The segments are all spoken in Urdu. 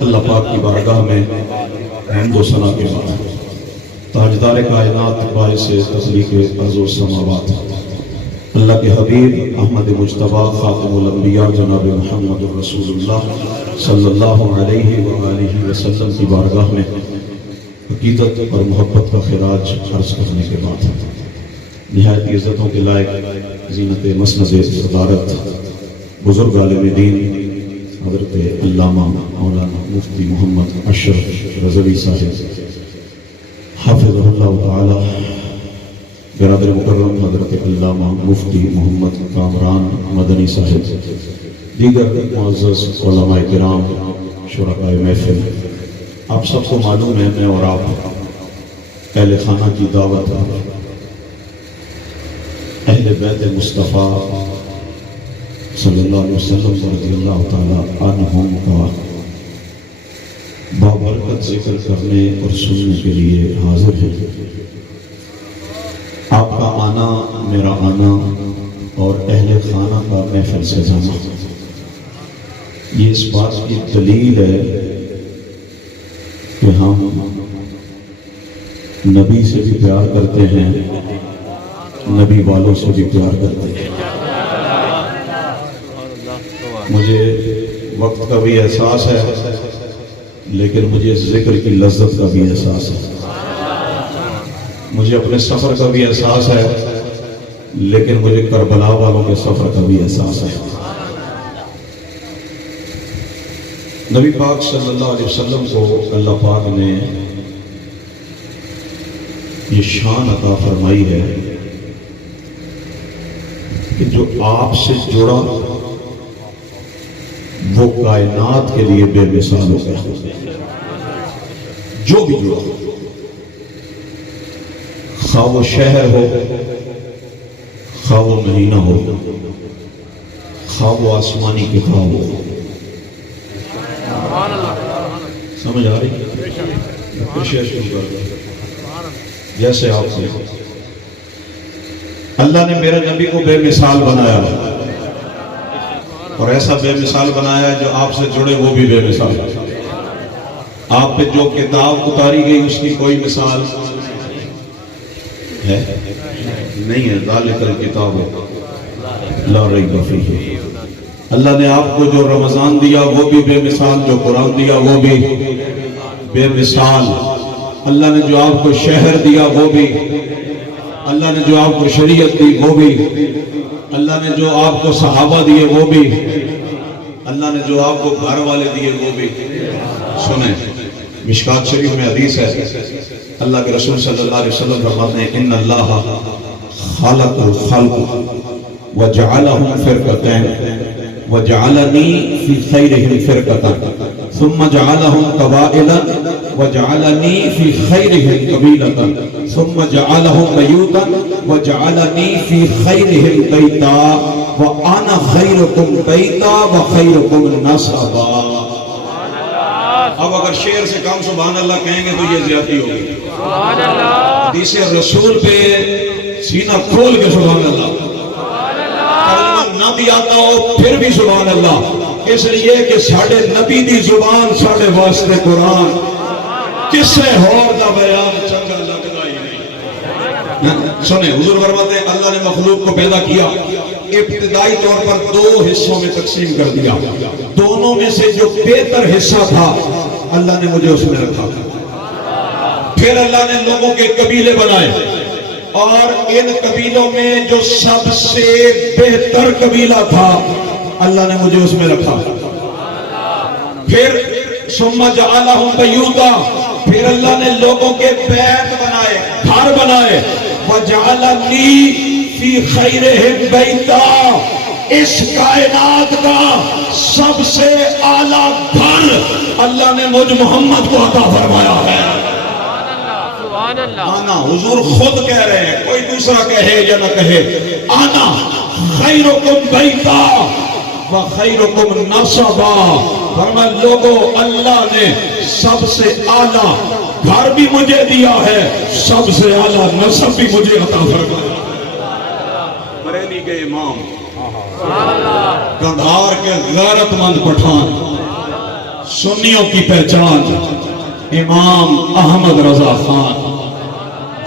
اللہ پاک کی بارگاہ میں حمد و ثنا کے بعد تاجدار کائنات باعث تخلیق ارض و سماوات اللہ کے حبیب احمد مجتبی خاتم الانبیاء جناب محمد رسول اللہ صلی اللہ علیہ وآلہ وسلم کی بارگاہ میں عقیدت اور محبت کا خراج عرض کرنے کے بعد نہایت عزتوں کے لائق زینت مسند صدارت بزرگ عالم دین حضرت علامہ مولانا مفتی محمد اشرف رضوی صاحب حافظ اللہ تعالی، برادر مکرم حضرت علامہ مفتی محمد کامران مدنی صاحب، دیگر معزز علماء کرام، شرکاء محفل، آپ سب کو معلوم ہے میں اور آپ اہل خانہ کی دعوت اہل بیت مصطفیٰ صلی اللہ علیہ وسلم رضی اللہ تعالیٰ عنہم کا بابرکت ذکر کرنے اور سننے کے لیے حاضر ہے۔ آپ کا آنا میرا آنا اور اہل خانہ کا محفل سے جانا یہ اس بات کی دلیل ہے کہ ہم نبی سے بھی پیار کرتے ہیں، نبی والوں سے بھی پیار کرتے ہیں۔ مجھے وقت کا بھی احساس ہے لیکن مجھے ذکر کی لذت کا بھی احساس ہے، مجھے اپنے سفر کا بھی احساس ہے لیکن مجھے کربلا والوں کے سفر کا بھی احساس ہے۔ نبی پاک صلی اللہ علیہ وسلم کو اللہ پاک نے یہ شان عطا فرمائی ہے کہ جو آپ سے جڑا وہ کائنات کے لیے بے مثال ہو گیا۔ جو بھی جڑا، خواہ وہ شہر ہو، خواہ وہ مہینہ ہو، خواہ وہ آسمانی کتاب ہو، سمجھ آ رہی پھر شیئر شروع کر دیں۔ جیسے آپ سے اللہ نے میرے نبی کو بے مثال بنایا اور ایسا بے مثال بنایا جو آپ سے جڑے وہ بھی بے مثال ہے۔ آپ پہ جو کتاب اتاری گئی اس کی کوئی مثال ہے نہیں ہے۔ ذالک الکتاب لا ریب فیہ۔ اللہ نے آپ کو جو رمضان دیا وہ بھی بے مثال، جو قرآن دیا وہ بھی بے مثال۔ اللہ نے جو آپ کو شہر دیا وہ بھی، اللہ نے جو آپ کو شریعت دی وہ بھی، اللہ نے جو آپ کو صحابہ دیے وہ بھی، اللہ نے جو آپ کو گھر والے دیے وہ بھی۔ سنیں مشکات شریف میں حدیث ہے، اللہ کے رسول صلی اللہ علیہ وسلم فرماتے ہیں ان اللہ خالق الخلق وجعلهم فرقتين وجعلني في خيرهم فرقة ثم جعلهم قبائلا وجعلني في خيرهم قبيلة ثم جعلهم بيوتا وجعلني في خيرهم بيتا وأنا خيركم بيتا وخيركم نسبا۔ اب اگر شعر سے کام سبحان اللہ کہیں گے تو یہ زیادتی ہوگی۔ حدیث رسول پہ سینہ کھول کے سبحان اللہ، کلمہ نہ بھی آتا ہو پھر بھی سبحان اللہ، اس لیے کہ ساڑھے نبی دی زبان ساڑھے واسطے قرآن، کس سے ہور دا بیان چنگا لگتا ہی نہیں۔ سنیں حضور فرماتے ہیں اللہ نے مخلوق کو پیدا کیا، ابتدائی طور پر دو حصوں میں تقسیم کر دیا، دونوں میں سے جو بہتر حصہ تھا اللہ نے مجھے اس میں رکھا۔ پھر اللہ نے لوگوں کے قبیلے بنائے اور ان قبیلوں میں جو سب سے بہتر قبیلہ تھا اللہ نے مجھے اس میں رکھا۔ پھر ثم جعلہم بیوتا، پھر اللہ نے لوگوں کے بیت بنائے، گھر بنائے، وجعلنی فی خیرہم بیتا، اس کائنات کا سب سے اعلیٰ گھر اللہ نے مجھ محمد کو عطا فرمایا ہے۔ آنا حضور خود کہہ رہے ہیں، کوئی دوسرا کہے یا نہ کہے، آنا خیرکم بیتا وخیرکم نسبا۔ فرمایا لوگوں اللہ نے سب سے اعلیٰ گھر بھی مجھے دیا ہے، سب سے اعلیٰ نسب بھی مجھے عطا فرمایا۔ بریلی کے امام، کندھار کے غیرت مند پٹھان، سنیوں کی پہچان امام احمد رضا خان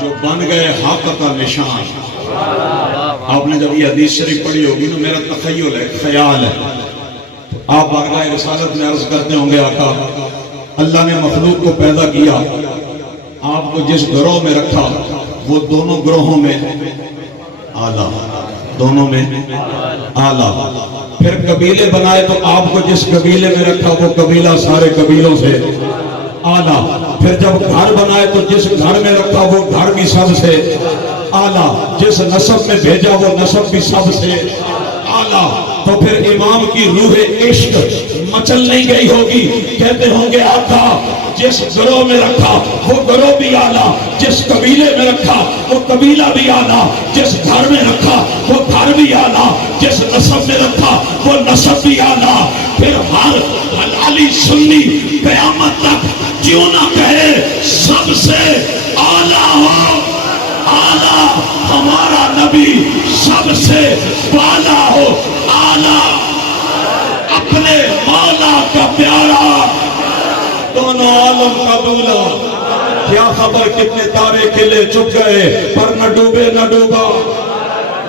جو بن گئے حق کا نشان. آپ نے جب یہ حدیث شریف پڑھی ہوگی نا، میرا تخیل ہے، خیال ہے، آپ بارگاہ رسالت میں عرض کرتے ہوں گے آقا اللہ نے مخلوق کو پیدا کیا، آپ کو جس گروہ میں رکھا وہ دونوں گروہوں میں اعلیٰ، دونوں میں اعلیٰ. پھر قبیلے بنائے تو آپ کو جس قبیلے میں رکھا وہ قبیلہ سارے قبیلوں سے اعلیٰ. پھر جب گھر بنائے تو جس گھر میں رکھا وہ گھر بھی سب سے اعلیٰ. جس نسب میں بھیجا وہ نسب بھی سب سے اعلیٰ. تو پھر امام کی روح عشق مچل نہیں گئی ہوگی، کہتے ہوں گے آقا جس گروہ میں رکھا وہ گروہ بھی اعلیٰ، جس قبیلے میں رکھا وہ قبیلہ بھی اعلیٰ، جس گھر میں رکھا وہ گھر بھی اعلیٰ، جس نسب میں رکھا وہ نسب بھی اعلیٰ. پھر ہر حلالی سنی قیامت تک کیوں نہ کہے سب سے اعلیٰ ہو اعلیٰ ہمارا نبی، سب سے بالا ہو اعلیٰ اپنے مولا کا پیارا، دونوں عالم کا دولا. کیا خبر کتنے تارے کھلے چپ گئے پر نہ ڈوبے نہ ڈوبا.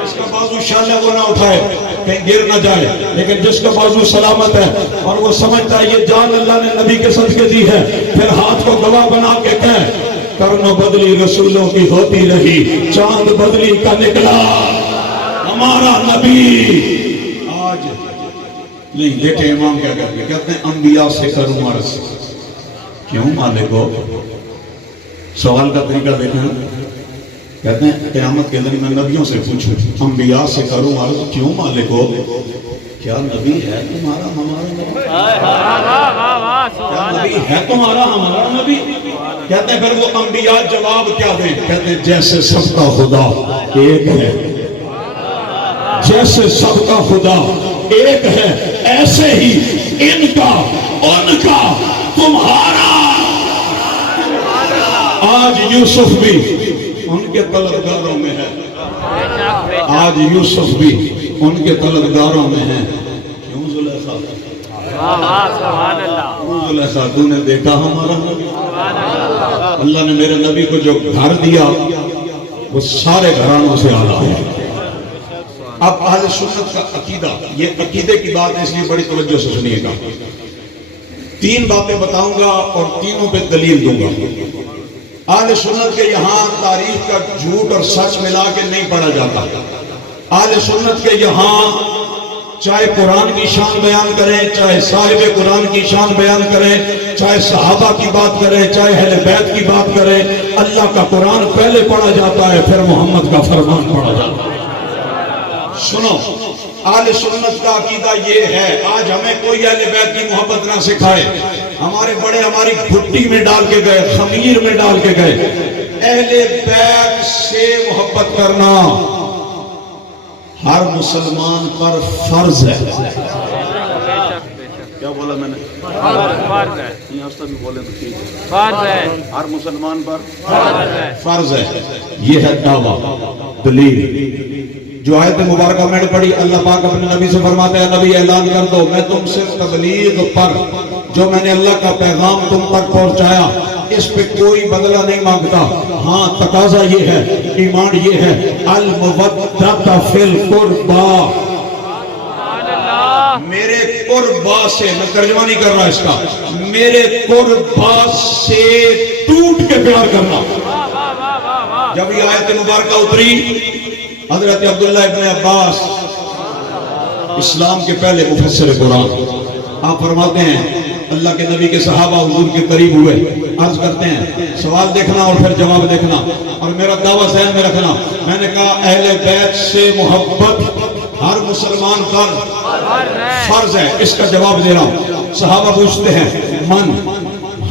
جس کا بازو شالہ وہ نہ اٹھائے کہیں گر نہ جائے، لیکن جس کا بازو سلامت ہے اور وہ سمجھتا ہے یہ جان اللہ نے نبی کے صدقے دی ہے، پھر ہاتھ کو گواہ بنا کے کہے کرم بدلی رسولوں کی ہوتی رہی، چاند بدلی کا نکلا ہمارا نبی. آج نہیں دیکھیں امام کیا کہتے ہیں انبیاء سے کروں عرض. کیوں مالکو؟ سوال کا طریقہ دیکھیں. کہتے ہیں قیامت کے دن میں نبیوں سے پوچھوں انبیاء سے کروں عرض کیوں مالکو؟ کیا نبی ہے تمہارا ہمارا نبی؟ کیا نبی ہے تمہارا ہمارا نبی؟ کہتے ہیں پھر وہ انبیاء جواب کیا دیں؟ کہتے ہیں جیسے سب کا خدا ایک ہے، جیسے سب کا خدا ایک ہے ایسے ہی ان کا ان کا تمہارا. آج یوسف بھی ان کے طلبگاروں میں ہے، آج یوسف بھی ان کے طلبگاروں میں ہے. کیوں زلیخا؟ زلیخا تو نے دیکھا ہمارا نبی؟ اللہ نے میرے نبی کو جو گھر دیا وہ سارے گھرانوں سے اعلیٰ ہے. اب اہل سنت کا عقیدہ، یہ عقیدے کی بات ہے اس لیے بڑی توجہ سے سنیے گا. 3 باتیں بتاؤں گا اور تینوں پہ دلیل دوں گا. اہل سنت کے یہاں تاریخ کا جھوٹ اور سچ ملا کے نہیں پڑھا جاتا. اہل سنت کے یہاں چاہے قرآن کی شان بیان کریں، چاہے صاحب قرآن کی شان بیان کریں، چاہے صحابہ کی بات کریں، چاہے اہل بیت کی بات کریں، اللہ کا قرآن پہلے پڑھا جاتا ہے پھر محمد کا فرمان پڑھا جاتا ہے. سنو، اہل سنت کا عقیدہ یہ ہے. آج ہمیں کوئی اہل بیت کی محبت نہ سکھائے. ہمارے بڑے ہماری گھٹی میں ڈال کے گئے، خمیر میں ڈال کے گئے. اہل بیت سے محبت کرنا ہر مسلمان پر فرض ہے. کیا بولا میں نے؟ فرض ہے. بھی بولے تو ٹھیک ہے، فرض ہے. ہر مسلمان پر فرض ہے. یہ ہے دعویٰ. دلیل جو آیت مبارکہ میں نے پڑھی، اللہ پاک اپنے نبی سے فرماتا ہے نبی اعلان کر دو میں تم سے تبلیغ پر جو میں نے اللہ کا پیغام تم تک پہنچایا اس پہ کوئی بدلہ نہیں مانگتا. ہاں تقاضا یہ ہے، ایمان یہ ہے المودۃ فی القربى، میرے قربا سے، میں ترجمہ نہیں کر رہا اس کا، میرے قربا سے ٹوٹ کے پیار کرنا. جب یہ آیت مبارکہ اتری حضرت عبداللہ ابن عباس اسلام کے پہلے مفسر قرآن، آپ فرماتے ہیں اللہ کے نبی کے صحابہ حضور کے قریب ہوئے، عرض کرتے ہیں سوال دیکھنا اور پھر جواب دیکھنا اور میرا دعویٰ ذہن میں رکھنا. میں نے کہا اہل بیت سے محبت ہر مسلمان پر فرض ہے. اس کا جواب دے رہا ہوں. صحابہ پوچھتے ہیں من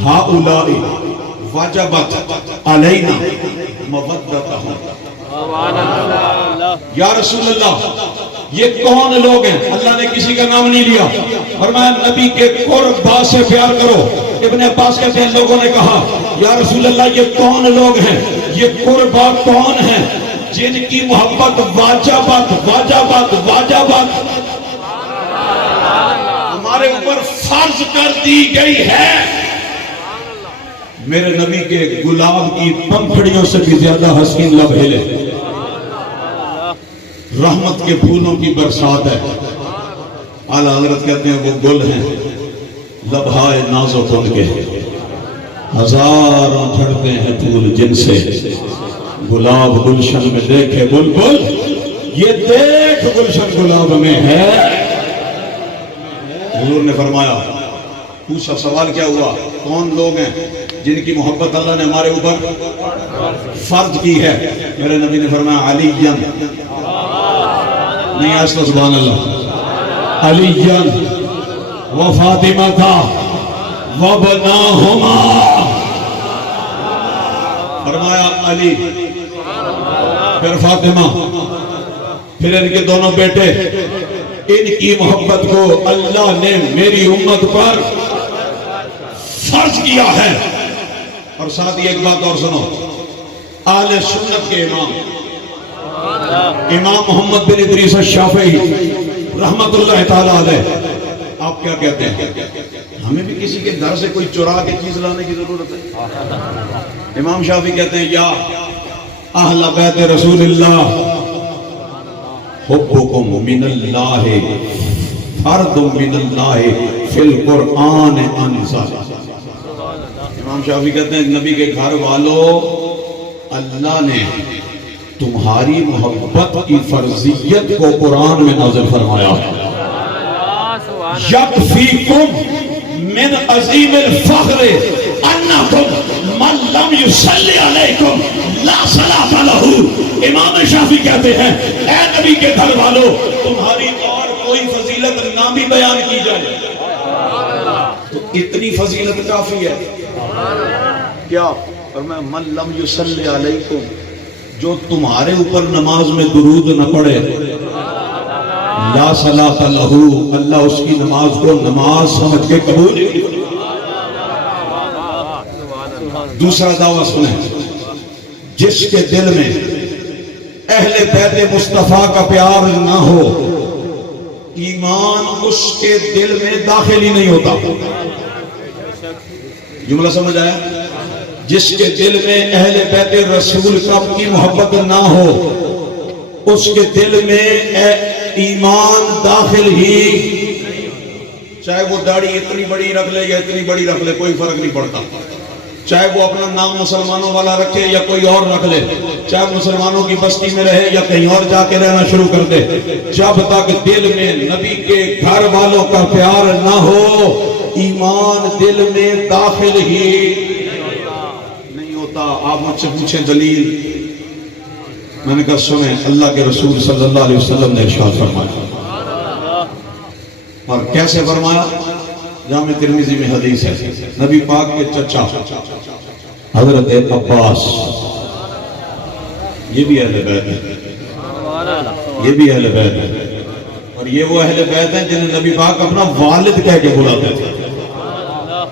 ہؤلاء وجبت علینا مودتہم، یا رسول اللہ یہ کون لوگ ہیں؟ اللہ نے کسی کا نام نہیں لیا، فرمایا نبی کے قربا سے پیار کرو. ابن عباس کہتے ہیں لوگوں نے کہا یا رسول اللہ یہ کون لوگ ہیں، یہ قربا کون ہیں جن کی محبت واجبات واجبات واجبات ہمارے اوپر فرض کر دی گئی ہے۔ میرے نبی کے گلاب کی پنکھڑیوں سے بھی زیادہ حسین لب ہلے، رحمت کے پھولوں کی برسات ہے۔ اعلیٰ حضرت کہتے ہیں وہ گل ہیں لبہائے نازک ان کے، ہزاروں جھڑتے ہیں پھول جن سے گلاب گلشن میں دیکھے بلبل، یہ دیکھ گلشن گلاب میں ہے۔ حضور نے فرمایا، پوچھا سوال کیا ہوا، کون لوگ ہیں جن کی محبت اللہ نے ہمارے اوپر فرض کی ہے؟ میرے نبی نے فرمایا علی جان، نہیں آج تو سبحان اللہ، علی جان و فاطمہ تھا و بناہما، فرمایا علی پھر فاطمہ پھر ان کے دونوں بیٹے، ان کی محبت کو اللہ نے میری امت پر فرض کیا ہے۔ اور ساتھ ہی ایک بات اور سنو، اہل سنت کے امام محمد بن ادریس الشافعی رحمت اللہ تعالی علیہ، آپ کیا کہتے ہیں؟ ہمیں بھی کسی کے گھر سے کوئی چرا کے چیز لانے کی ضرورت ہے؟ امام شافعی کہتے ہیں یا اہل بیت رسول اللہ حبکم من اللہ فرد من اللہ فی القرآن انزل۔ امام شافعی کہتے ہیں نبی کے گھر والوں، اللہ نے تمہاری محبت کی فرضیت کو قرآن میں نازل فرمایا ہے۔ یکفیکم من عظیم الفخر انکم من لم یصلی علیکم لا صلاۃ لہ۔ امام شافعی کہتے ہیں اے نبی کے گھر والوں، تمہاری اور کوئی فضیلت نہ بھی بیان کی جائے تو اتنی فضیلت کافی ہے۔ کیا؟ فرمایا من لم یصلی علیکم، جو تمہارے اوپر نماز میں درود نہ پڑھے، لا صلاۃ لہ، اللہ اس کی نماز کو نماز سمجھ کے قبول نہیں کرے۔ دوسرا دعویٰ سنیں، جس کے دل میں اہل بیت مصطفیٰ کا پیار نہ ہو، ایمان اس کے دل میں داخل ہی نہیں ہوتا۔ جملہ سمجھ آیا؟ جس کے دل میں اہل بیت رسول کی محبت نہ ہو، اس کے دل میں ایمان داخل ہی، چاہے وہ داڑھی اتنی بڑی رکھ لے یا اتنی بڑی رکھ لے، کوئی فرق نہیں پڑتا، چاہے وہ اپنا نام مسلمانوں والا رکھے یا کوئی اور رکھ لے، چاہے مسلمانوں کی بستی میں رہے یا کہیں اور جا کے رہنا شروع کر دے، جب تک دل میں نبی کے گھر والوں کا پیار نہ ہو، ایمان دل میں داخل ہی نہیں ہوتا۔ آپ مجھ سے پوچھیں دلیل، میں نے کہا سنیں، اللہ کے رسول صلی اللہ علیہ وسلم نے ارشاد فرمایا، اور کیسے فرمایا؟ جامع ترمذی میں حدیث ہے، نبی پاک کے چچا حضرت عباس، یہ بھی اہل بیت ہے، یہ بھی اہل بیت ہے، اور یہ وہ اہل بیت ہیں جنہیں نبی پاک اپنا والد کہہ کے بلاتے تھے،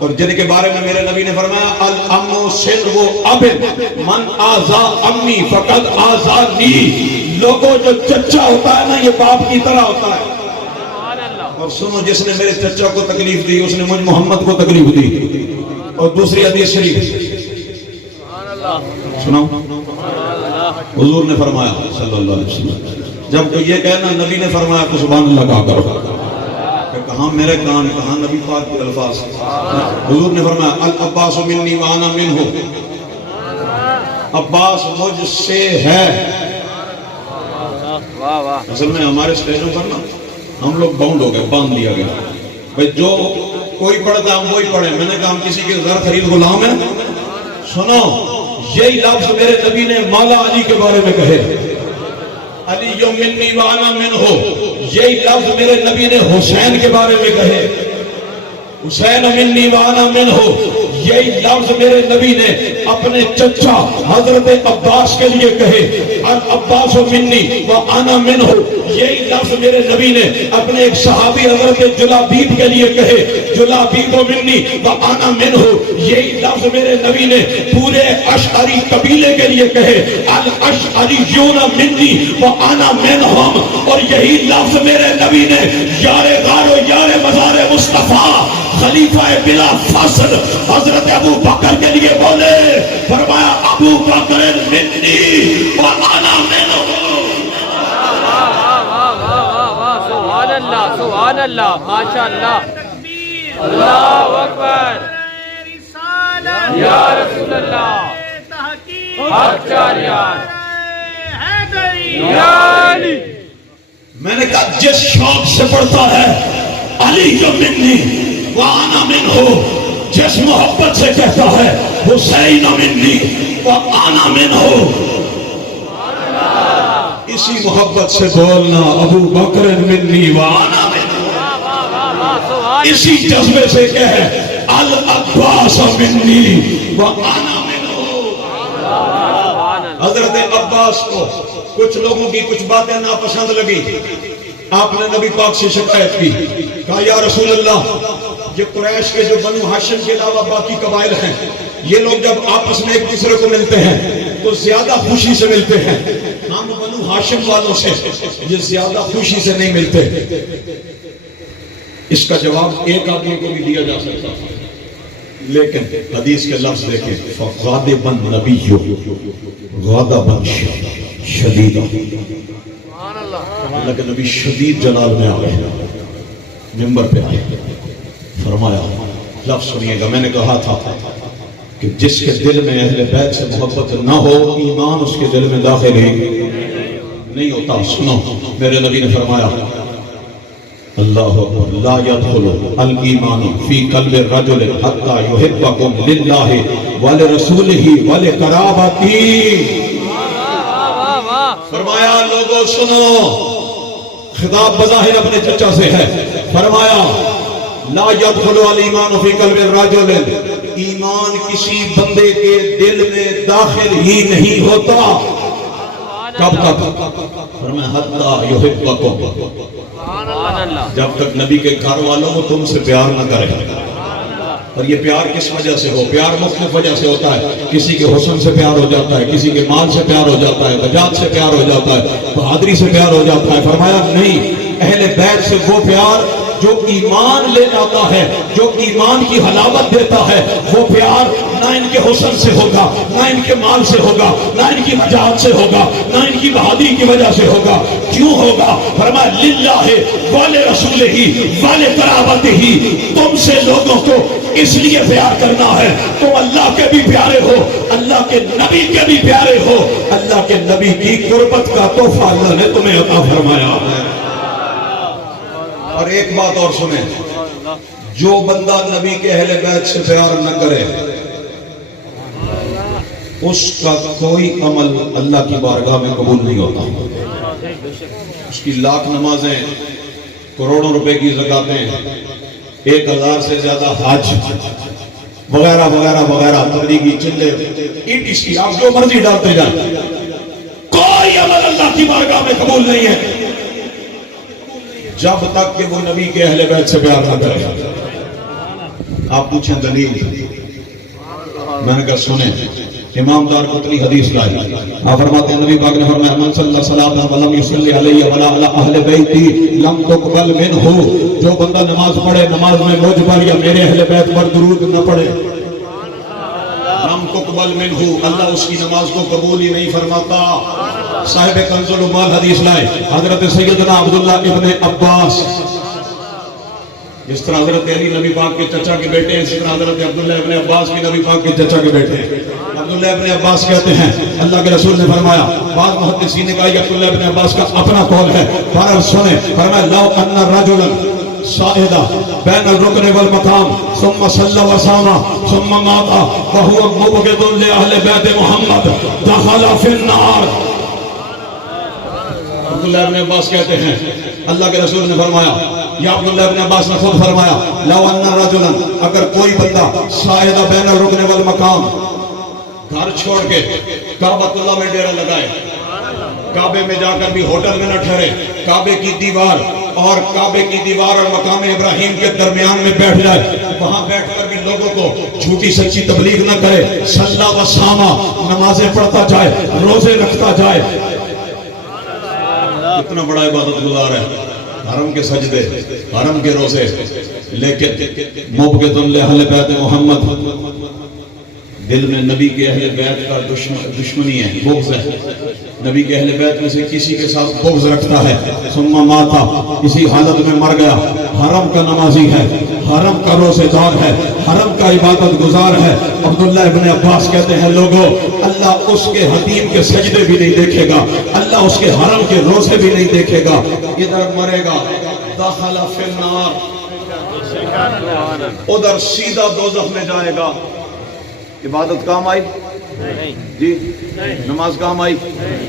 اور جن کے بارے میں میرے نبی نے فرمایا الامن سر و ابن من آزا امی فقد آزانی۔ لوگوں جو چچا ہوتا ہے نا، یہ باپ کی طرح ہوتا ہے، اور سنو، جس نے میرے چچا کو تکلیف دی اس نے مجھ محمد کو تکلیف دی۔ اور دوسری حدیث شریف سنو، حضور نے فرمایا صلی اللہ علیہ وسلم، جب کوئی یہ کہنا نبی نے فرمایا تو سبحان اللہ کہا کرو، کہ کہاں میرے کان، کہاں نبی پاک کے الفاظ۔ حضور نے فرمایا العباس منی وانا منہ، عباس مجھ سے ہے۔ اصل میں ہمارے سٹیجوں پر نا ہم لوگ باؤنڈ ہو گئے، باندھ لیا گیا، بھئی جو کوئی پڑھتا ہم وہی پڑھیں۔ میں نے کہا ہم کسی کے زر خرید غلام ہیں؟ سنو، یہی لفظ میرے نبی نے مولا علی کے بارے میں کہے، علی منی وانا منہ، یہی لفظ میرے نبی نے حسین کے بارے میں کہے، حسین منی وانا منہ، یہی لفظ میرے نبی نے اپنے چچا حضرت عباس کے لیے کہے، العباس منی وانا منہ، یہی لفظ میرے نبی نے اپنے ایک صحابی حضرت جلابیب کے لیے کہے، جلابیب منی وانا منہ، یہی لفظ میرے نبی نے پورے اشعری قبیلے کے لیے کہے، الاشعریون منی وانا منہم، اور یہی لفظ میرے نبی نے یار غار و یار مزار مصطفیٰ خلیفہ بلا فاصل حضرت ابو بکر کے لیے بولے، فرمایا ابو بکر منی وانا منہ۔ سبحان اللہ سبحان اللہ ماشاء اللہ، اللہ اکبر، یا رسول اللہ، حق چاریان، یا علی۔ میں نے کہا جس شوق سے پڑھتا ہے علی جو منی وانا منہ، جس محبت سے کہتا ہے حسین منی وانا منہ، اسی محبت سے بولنا ابو بکر منی وانا منہ، اسی جذبے سے کہے العباس منی وانا منہ۔ حضرت عباس کو کچھ لوگوں کی کچھ باتیں ناپسند لگی، آپ نے نبی پاک سے شکایت کی، کہا یا رسول اللہ یہ قریش کے جو بنو ہاشم کے علاوہ باقی قبائل ہیں، یہ لوگ جب آپس میں ایک دوسرے کو ملتے ہیں تو زیادہ خوشی سے ملتے ہیں، ہم بنو ہاشم والوں سے یہ زیادہ خوشی سے نہیں ملتے۔ اس کا جواب ایک آدمی کو بھی دیا جا سکتا، لیکن حدیث کے لفظ دیکھیں، فغاضبا نبی غضبا شدیدا، اللہ کے نبی شدید جلال میں آئے، منبر پہ آئے، فرمایا لفظ سنیے گا، میں نے کہا تھا کہ جس کے دل میں اہل بیت سے محبت نہ ہو ایمان اس کے دل میں داخل ہی نہیں ہوتا۔ سنو میرے نبی نے فرمایا اللہ اکبر، لا يدخل الایمان فی قلب الرجل حتی یحبکم للہ ولرسولہ ولقرابتہ۔ فرمایا لوگوں سنو، خطاب بظاہر اپنے چچا سے ہے، فرمایا لا يدخل الایمان فی قلب الرجل، ایمان کسی بندے کے دل میں داخل ہی نہیں ہوتا، کب تک؟ فرمایا حتی یحبکم، جب تک نبی کے گھر والوں کو تم سے پیار نہ کرے۔ اور یہ پیار کس وجہ سے ہو؟ پیار مختلف وجہ سے ہوتا ہے، کسی کے حسن سے پیار ہو جاتا ہے، کسی کے مال سے پیار ہو جاتا ہے، وجاہت سے پیار ہو جاتا ہے، بہادری سے پیار ہو جاتا ہے۔ فرمایا نہیں، اہل بیت سے وہ پیار جو ایمان لے جاتا ہے، جو ایمان کی حلاوت دیتا ہے، وہ پیار نہ ان کے حسن سے ہوگا، نہ ان کے مال سے ہوگا، نہ ان کی وجاہت سے ہوگا، نہ ان کی بہادری کی وجہ سے ہوگا۔ کیوں ہوگا؟ فرمایا للہ ولرسولہ ولقرابتہ، تم سے لوگوں کو اس لیے پیار کرنا ہے تم اللہ کے بھی پیارے ہو، اللہ کے نبی کے بھی پیارے ہو، اللہ کے نبی کی قربت کا تحفہ اللہ نے تمہیں عطا فرمایا ہے۔ اور ایک بات اور سنیں، جو بندہ نبی کے اہل بیت سے پیار نہ کرے اس کا کوئی عمل اللہ کی بارگاہ میں قبول نہیں ہوتا۔ اس کی لاکھ نمازیں، کروڑوں روپے کی زکاتیں، 1000 سے زیادہ حج وغیرہ وغیرہ وغیرہ، تبلیغی چلے ETC کی آپ جو مرضی ڈالتے جائیں، کوئی عمل اللہ کی بارگاہ میں قبول نہیں ہے جب تک کہ وہ نبی کے اہل بیت سے پیار نہ کرے۔ آپ پوچھیں دلیل، میں نے کہا سنیں، امام دارقطنی حدیث لائی، آپ فرماتے ہیں نبی پاک نے فرمایا من صلی صلاۃ ولم یصلی علیہ ولا علی اہل بیتی لم تقبل منہ، جو بندہ نماز پڑھے نماز میں مجھ پر یا میرے اہل بیت پر درود نہ پڑھے، لم تقبل منہ، اللہ اس کی نماز کو قبول ہی نہیں فرماتا۔ صاحب کنز العمال حدیث لائے، حضرت سیدنا عبداللہ ابن عباس، جس طرح حضرت علی نبی پاک کے چچا کے بیٹے ہیں، اسی طرح حضرت عبداللہ ابن عباس بھی نبی پاک کے چچا کے بیٹے ہیں۔ عبداللہ ابن عباس کہتے ہیں اللہ کے رسول نے فرمایا، بعض محدثین نے کہا کہ عبداللہ ابن عباس کا اپنا قول ہے، پر سنیں، فرمایا لو ان رجلا صائدا بین الرکن والمقام ثم صلی وصام ثم مات وهو مبغض لأہل بیت محمد دخل فی النار۔ عبداللہ ابن عباس کہتے ہیں اللہ کے رسول نے فرمایا، یا عبداللہ ابن عباس نے خود فرمایا لو ان رجلا، اگر کوئی بندہ صائدا بین الرکن والمقام، گھر چھوڑ کے کعبۃ اللہ میں ڈیرا لگائے، کعبے میں جا کر بھی ہوٹل میں نہ ٹھہرے، کعبے کی دیوار اور مقام ابراہیم کے درمیان میں بیٹھ جائے، وہاں بیٹھ کر بھی لوگوں کو جھوٹی سچی تبلیغ نہ کرے، صلا و سامہ نمازیں پڑھتا جائے، روزے رکھتا جائے۔ اتنا بڑا عبادت گزار ہے، حرم کے سجدے، حرم کے روزے، لیکن مبغض لأہل بیت محمد، دل میں نبی کے اہل بیت کا دشمنی ہے، بغض ہے، نبی کے اہل بیت میں سے کسی کے ساتھ بغض رکھتا ہے، ثم ماتا، اسی حالت میں مر گیا، حرم کا نمازی ہے، حرم کا روزے دار ہے، حرم کا عبادت گزار ہے۔ عبداللہ ابن عباس کہتے ہیں لوگوں، اللہ اس کے حتیم کے سجدے بھی نہیں دیکھے گا، اللہ اس کے حرم کے روزے بھی نہیں دیکھے گا، ادھر مرے گا دخل فی النار، ادھر سیدھا دوزخ میں جائے گا۔ عبادت کام آئی جی، نماز کام آئی،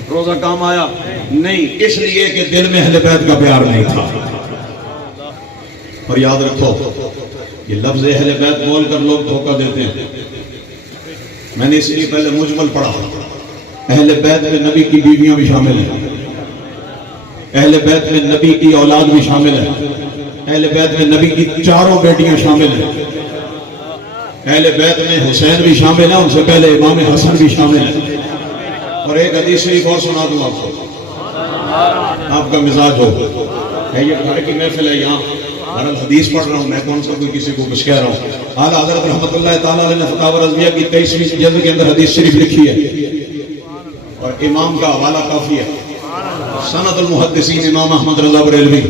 روزہ کام آیا نہیں، اس لیے کہ دل میں اہل بیت کا پیار نہیں تھا۔ اور یاد رکھو یہ لفظ اہل بیت بول کر لوگ دھوکہ دیتے ہیں، میں نے اس لیے پہلے مجمل پڑھا، اہل بیت میں نبی کی بیویاں بھی شامل ہیں، اہل بیت میں نبی کی اولاد بھی شامل ہے، اہل بیت میں نبی کی چاروں بیٹیاں شامل ہیں، اہل بیت میں حسین بھی شامل ہے، ان سے پہلے امام حسن بھی شامل ہے۔ اور ایک حدیث شریف اور سنا دوں آپ کو، آپ کا مزاج ہو، ہے یہ گھر کی محفل ہے، یہاں ہر حدیث پڑھ رہا ہوں میں، کون سا کوئی کسی کو کچھ کہہ رہا ہوں۔ اعلیٰ حضرت رحمت اللہ تعالیٰ علیہ نے فتاوی رضویہ کی 23ویں جلد کے اندر حدیث شریف لکھی ہے، اور امام کا حوالہ کافی ہے، سند المحدثین امام احمد رضا بریلوی،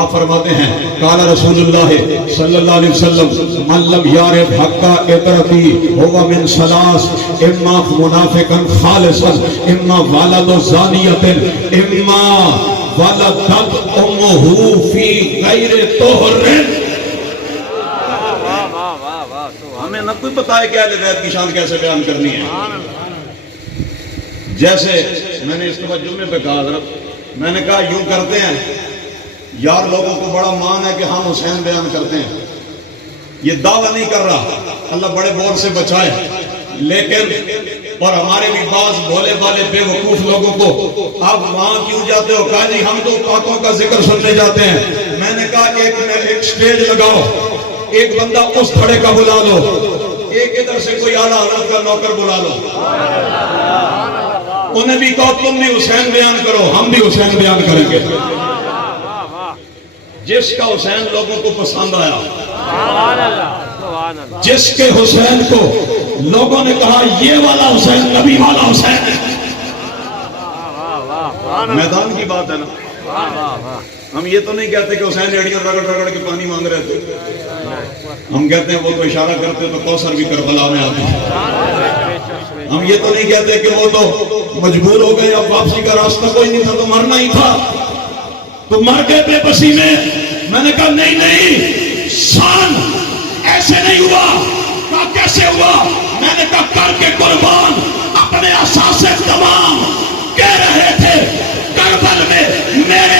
آپ فرماتے ہیں قال رسول اللہ صلی اللہ علیہ وسلم من لم یعرف حق اطرتی هو من ثلاث، اما منافقا خالصا، اما والد زانیت، اما ولدت امہ فی غیر طہر۔ ہمیں نہ کوئی پتا ہے کہ اہل بیت کی شان کیسے بیان کرنی ہے۔ جیسے میں نے اس کے بعد جمعے پہ کہا حضرت، میں نے کہا یوں کرتے ہیں یار، لوگوں کو بڑا مان ہے کہ ہم حسین بیان کرتے ہیں، یہ دعویٰ نہیں کر رہا، اللہ بڑے بول سے بچائے، لیکن اور ہمارے بھی بعض بھولے والے بے وقوف لوگوں کو آپ وہاں کیوں جاتے ہو، کہا جی ہم تو پاکوں کا ذکر سننے جاتے ہیں۔ میں نے کہا ایک سٹیج لگاؤ، ایک بندہ اس کھڑے کا بلا لو، ایک ادھر سے کوئی اعلیٰ حضرت کا نوکر بلا لو، انہیں بھی کہو تم بھی حسین بیان کرو، ہم بھی حسین بیان کریں گے۔ جس کا حسین لوگوں کو پسند آیا، جس کے حسین کو لوگوں نے کہا یہ والا حسین نبی والا حسین ہے، میدان کی بات ہے نا۔ ہم یہ تو نہیں کہتے کہ حسین ایڑیاں رگڑ رگڑ کے پانی مانگ رہے تھے، ہم کہتے ہیں وہ تو اشارہ کرتے تو کوثر بھی کربلا میں آتی۔ ہم یہ تو نہیں کہتے کہ وہ تو مجبور ہو گئے، اب واپسی کا راستہ کوئی نہیں تھا تو مرنا ہی تھا، تو مر گئے بے بسی میں۔ میں نے کہا نہیں، شان ایسے نہیں ہوا۔ کہا کیسے ہوا؟ میں نے کہا کر کے قربان اپنے اساس تمام کہہ رہے تھے کربل میں میرے